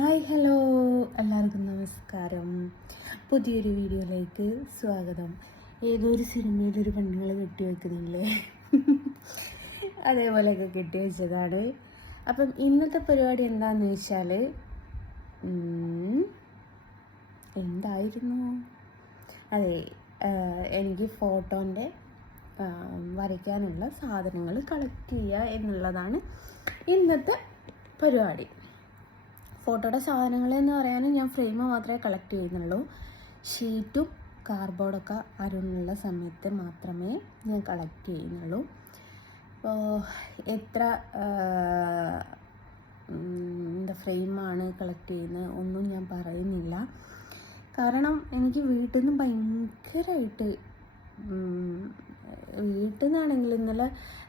Hi hello എല്ലാവർക്കും നമസ്കാരം. പുതിയൊരു വീഡിയോയിലേക്ക് സ്വാഗതം. ഏതൊരു സിനിമയിലൊരു പെണ്ണുങ്ങൾ കെട്ടി വെക്കുന്നില്ലേ, അതേപോലെയൊക്കെ കെട്ടി വെച്ചതാണ്. അപ്പം ഇന്നത്തെ പരിപാടി എന്താണെന്ന് വെച്ചാൽ എന്തായിരുന്നു, അതെ, എനിക്ക് ഫോട്ടോൻ്റെ വരയ്ക്കാനുള്ള സാധനങ്ങൾ കളക്ട് ചെയ്യുക എന്നുള്ളതാണ് ഇന്നത്തെ പരിപാടി. ഫോട്ടോയുടെ സാധനങ്ങൾ എന്ന് പറയാനും ഞാൻ ഫ്രെയിം മാത്രമേ കളക്ട് ചെയ്യുന്നുള്ളൂ. ഷീറ്റും കാർഡ്ബോർഡൊക്കെ അരുന്നുള്ള സമയത്ത് മാത്രമേ ഞാൻ കളക്ട് ചെയ്യുന്നുള്ളൂ. അപ്പോൾ എത്ര ഫ്രെയിമാണ് കളക്ട് ചെയ്യുന്നത് ഒന്നും ഞാൻ പറയുന്നില്ല. കാരണം എനിക്ക് വീട്ടിൽ നിന്ന് ഭയങ്കരമായിട്ട്, വീട്ടിൽ നിന്നാണെങ്കിൽ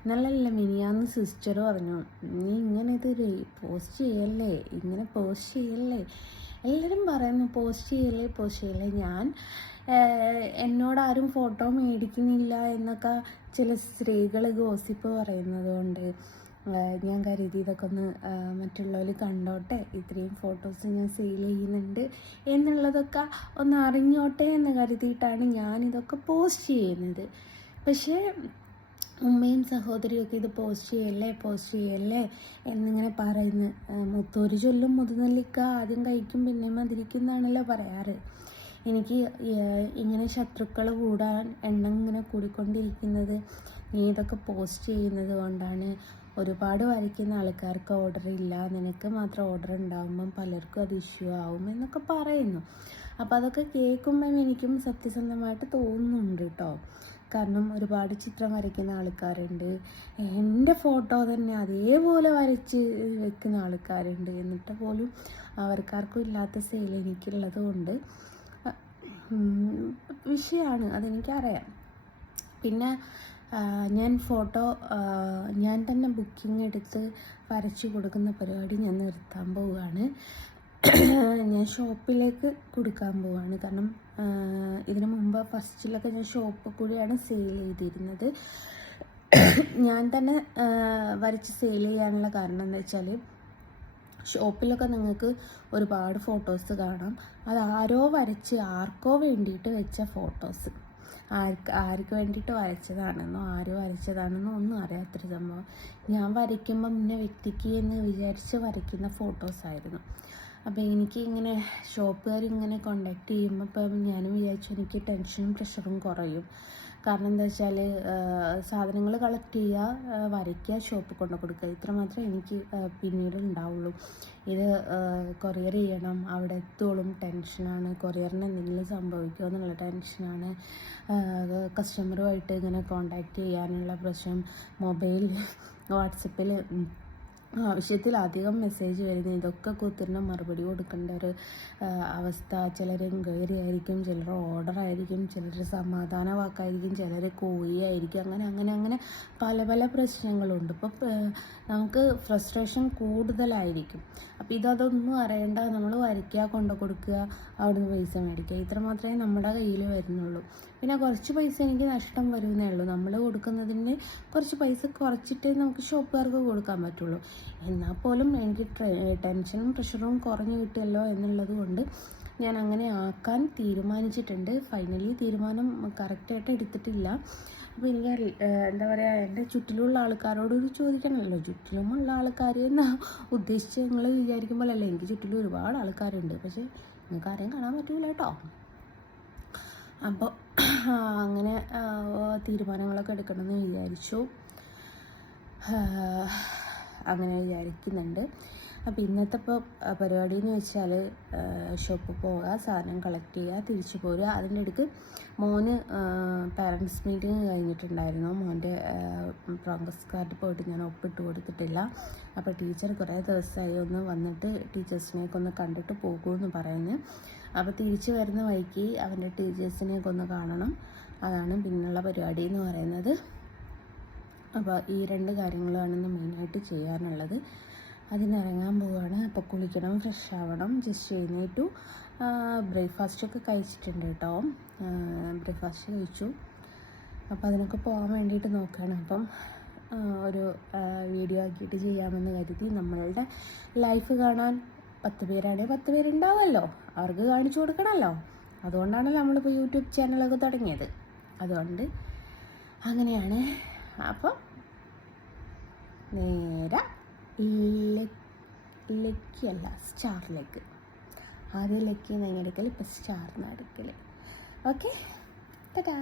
ഇന്നലെ മിനിയാന്ന് സിസ്റ്റർ പറഞ്ഞു, നീ ഇങ്ങനെ ഇത് പോസ്റ്റ് ചെയ്യല്ലേ, ഇങ്ങനെ പോസ്റ്റ് ചെയ്യല്ലേ, എല്ലാവരും പറയുന്നു പോസ്റ്റ് ചെയ്യല്ലേ. ഞാൻ എന്നോടാരും ഫോട്ടോ മേടിക്കുന്നില്ല എന്നൊക്കെ ചില സ്ത്രീകൾ ഗോസിപ്പ് പറയുന്നത് കൊണ്ട് ഞാൻ കരുതി ഇതൊക്കെ ഒന്ന് മറ്റുള്ളവർ കണ്ടോട്ടെ, ഇത്രയും ഫോട്ടോസ് ഞാൻ സെയിൽ ചെയ്യുന്നുണ്ട് എന്നുള്ളതൊക്കെ ഒന്ന് അറിഞ്ഞോട്ടെ എന്ന് കരുതിയിട്ടാണ് ഞാനിതൊക്കെ പോസ്റ്റ് ചെയ്യുന്നത്. പക്ഷേ ഉമ്മയും സഹോദരിയൊക്കെ ഇത് പോസ്റ്റ് ചെയ്യല്ലേ എന്നിങ്ങനെ പറയുന്നു. മുത്തോര് ചൊല്ലും മുതുനെല്ലിക്ക ആദ്യം കഴിക്കും പിന്നെ മതിരിക്കുന്നാണല്ലോ പറയാറ്. എനിക്ക് ഇങ്ങനെ ശത്രുക്കൾ കൂടാൻ എണ്ണം ഇങ്ങനെ കൂടിക്കൊണ്ടിരിക്കുന്നത് നീ ഇതൊക്കെ പോസ്റ്റ് ചെയ്യുന്നത് കൊണ്ടാണ്. ഒരുപാട് വരയ്ക്കുന്ന ആൾക്കാർക്ക് ഓർഡർ ഇല്ല, നിനക്ക് മാത്രം ഓർഡർ ഉണ്ടാകുമ്പം പലർക്കും അത് ഇഷ്യൂ ആവും എന്നൊക്കെ പറയുന്നു. അപ്പോൾ അതൊക്കെ കേൾക്കുമ്പം എനിക്കും സത്യസന്ധമായിട്ട് തോന്നുന്നുണ്ട് കേട്ടോ. കാരണം ഒരുപാട് ചിത്രം വരയ്ക്കുന്ന ആൾക്കാരുണ്ട്, എൻ്റെ ഫോട്ടോ തന്നെ അതേപോലെ വരച്ച് വെക്കുന്ന ആൾക്കാരുണ്ട്. എന്നിട്ട് പോലും അവർക്കാർക്കും ഇല്ലാത്ത സെയിൽ എനിക്കുള്ളത് കൊണ്ട് വിഷയമാണ്, അതെനിക്കറിയാം. പിന്നെ ഞാൻ ഫോട്ടോ ഞാൻ തന്നെ ബുക്കിംഗ് എടുത്ത് വരച്ച് കൊടുക്കുന്ന പരിപാടി ഞാൻ നിർത്താൻ പോവുകയാണ്. ഞാൻ ഷോപ്പിലേക്ക് കൊടുക്കാൻ പോവുകയാണ്. കാരണം ഇതിനു മുമ്പ് ഫസ്റ്റിലൊക്കെ ഞാൻ ഷോപ്പിൽ കൂടിയാണ് സെയിൽ ചെയ്തിരുന്നത്. ഞാൻ തന്നെ വരച്ച് സെയിൽ ചെയ്യാനുള്ള കാരണം എന്താ വെച്ചാൽ, ഷോപ്പിലൊക്കെ നിങ്ങൾക്ക് ഒരുപാട് ഫോട്ടോസ് കാണാം, അത് ആരോ വരച്ച് ആർക്കോ വേണ്ടിയിട്ട് വെച്ച ഫോട്ടോസ്, ആർക്ക് വേണ്ടിയിട്ട് വരച്ചതാണെന്നോ ആര് വരച്ചതാണെന്നോ ഒന്നും അറിയാത്തൊരു സംഭവം. ഞാൻ വരയ്ക്കുമ്പം ഇന്ന വ്യക്തിക്ക് എന്ന് വിചാരിച്ച് വരയ്ക്കുന്ന ഫോട്ടോസായിരുന്നു. അപ്പോൾ എനിക്ക് ഇങ്ങനെ ഷോപ്പുകാരിങ്ങനെ കോണ്ടാക്ട് ചെയ്യുമ്പോൾ ഇപ്പം ഞാനും വിചാരിച്ചു എനിക്ക് ടെൻഷനും പ്രഷറും കുറയും. കാരണം എന്താ വെച്ചാൽ സാധനങ്ങൾ കളക്ട് ചെയ്യുക, വരയ്ക്കുക, ഷോപ്പിൽ കൊണ്ടു കൊടുക്കുക, ഇത്ര മാത്രമേ എനിക്ക് പിന്നീട് ഉണ്ടാവുള്ളൂ. ഇത് കൊറിയർ ചെയ്യണം, അവിടെ എത്തോളും ടെൻഷനാണ്, കൊറിയറിന് എന്തെങ്കിലും സംഭവിക്കുമോ എന്നുള്ള ടെൻഷനാണ്, കസ്റ്റമറുമായിട്ട് ഇങ്ങനെ കോണ്ടാക്ട് ചെയ്യാനുള്ള പ്രശ്നം, മൊബൈൽ വാട്സപ്പിൽ ആവശ്യത്തിലധികം മെസ്സേജ് വരുന്നത്, ഇതൊക്കെ കുത്തിരിന് മറുപടി കൊടുക്കേണ്ട ഒരു അവസ്ഥ. ചിലർ എൻക്വയറി ആയിരിക്കും, ചിലർ ഓർഡർ ആയിരിക്കും, ചിലർ സമാധാന വാക്കായിരിക്കും, ചിലർ കോഴിയായിരിക്കും, അങ്ങനെ പല പ്രശ്നങ്ങളുണ്ട്. ഇപ്പോൾ നമുക്ക് ഫ്രസ്ട്രേഷൻ കൂടുതലായിരിക്കും. അപ്പോൾ അതൊന്നും അറിയണ്ട, നമ്മൾ വരയ്ക്കുക, കൊണ്ടു കൊടുക്കുക, അവിടുന്ന് പൈസ മേടിക്കുക, ഇത്ര മാത്രമേ നമ്മുടെ കയ്യിൽ വരുന്നുള്ളൂ. പിന്നെ കുറച്ച് പൈസ എനിക്ക് നഷ്ടം വരുന്നേ ഉള്ളൂ. നമ്മൾ കൊടുക്കുന്നതിന് കുറച്ച് പൈസ കുറച്ചിട്ടേ നമുക്ക് ഷോപ്പുകാർക്ക് കൊടുക്കാൻ പറ്റുള്ളൂ. എന്നാൽ പോലും എനിക്ക് ടെൻഷനും പ്രഷറും കുറഞ്ഞു കിട്ടുമല്ലോ എന്നുള്ളത് കൊണ്ട് ഞാൻ അങ്ങനെ ആക്കാൻ തീരുമാനിച്ചിട്ടുണ്ട്. ഫൈനലി തീരുമാനം കറക്റ്റായിട്ട് എടുത്തിട്ടില്ല. അപ്പോൾ എനിക്ക് എന്താ പറയുക, എൻ്റെ ചുറ്റിലുള്ള ആൾക്കാരോട് ചോദിക്കണമല്ലോ, ചുറ്റിലുമുള്ള ആൾക്കാർ എന്ന് ഉദ്ദേശിച്ച് നിങ്ങൾ വിചാരിക്കുമ്പോഴല്ലേ, എനിക്ക് ചുറ്റിലും ഒരുപാട് ആൾക്കാരുണ്ട്, പക്ഷേ നിങ്ങൾക്ക് ആരെയും കാണാൻ പറ്റില്ല കേട്ടോ. അപ്പോൾ അങ്ങനെ തീരുമാനങ്ങളൊക്കെ എടുക്കണമെന്ന് വിചാരിച്ചു, അങ്ങനെ വിചാരിക്കുന്നുണ്ട്. അപ്പോൾ ഇന്നത്തെ പരിപാടി എന്ന് വെച്ചാൽ ഷോപ്പിൽ പോവുക, സാധനം കളക്ട് ചെയ്യുക, തിരിച്ചു പോരുക. അതിൻ്റെ ഇടയ്ക്ക് മോന് പാരൻസ് മീറ്റിംഗ് കഴിഞ്ഞിട്ടുണ്ടായിരുന്നു. മോൻ്റെ പ്രോഗ്രസ് കാർഡ് പോയിട്ട് ഞാൻ ഒപ്പിട്ട് കൊടുത്തിട്ടില്ല. അപ്പോൾ ടീച്ചർ കുറേ ദിവസമായി ഒന്ന് വന്നിട്ട് ടീച്ചേഴ്സിനെയൊക്കെ ഒന്ന് കണ്ടിട്ട് പോകുമെന്ന് പറയുന്നു. അപ്പോൾ തിരിച്ചു വരുന്ന വഴിക്ക് അവൻ്റെ ടീച്ചേഴ്സിനെയൊക്കെ ഒന്ന് കാണണം. അതാണ് പിന്നുള്ള പരിപാടി എന്ന് പറയുന്നത്. അപ്പോൾ ഈ രണ്ട് കാര്യങ്ങളാണ് ഇന്ന് മെയിനായിട്ട് ചെയ്യാനുള്ളത്. അതിനിറങ്ങാൻ പോവുകയാണ്. അപ്പോൾ കുളിക്കണം, ഫ്രഷ് ആവണം, ജസ്റ്റ് എഴുന്നേറ്റു, ബ്രേക്ക്ഫാസ്റ്റൊക്കെ കഴിച്ചിട്ടുണ്ട് കേട്ടോ. ബ്രേക്ക്ഫാസ്റ്റ് കഴിച്ചു. അപ്പോൾ അതിനൊക്കെ പോകാൻ വേണ്ടിയിട്ട് നോക്കുകയാണ്. അപ്പം ഒരു വീഡിയോ ആക്കിയിട്ട് ചെയ്യാമെന്ന് കരുതി. നമ്മളുടെ ലൈഫ് കാണാൻ 10 പേരാണെങ്കിൽ 10 പേരുണ്ടാവുമല്ലോ, അവർക്ക് കാണിച്ചു കൊടുക്കണമല്ലോ. അതുകൊണ്ടാണല്ലോ നമ്മളിപ്പോൾ യൂട്യൂബ് ചാനലൊക്കെ തുടങ്ങിയത്. അതുകൊണ്ട് അങ്ങനെയാണ്. അപ്പോൾ നേരെ ലക്കിയല്ല സ്റ്റാറിലേക്ക്. ആദ്യം ലക്കി നിന്ന് എടുക്കൽ, ഇപ്പോൾ സ്റ്റാറിന് എടുക്കൽ. ഓക്കെ, ടാറ്റാ.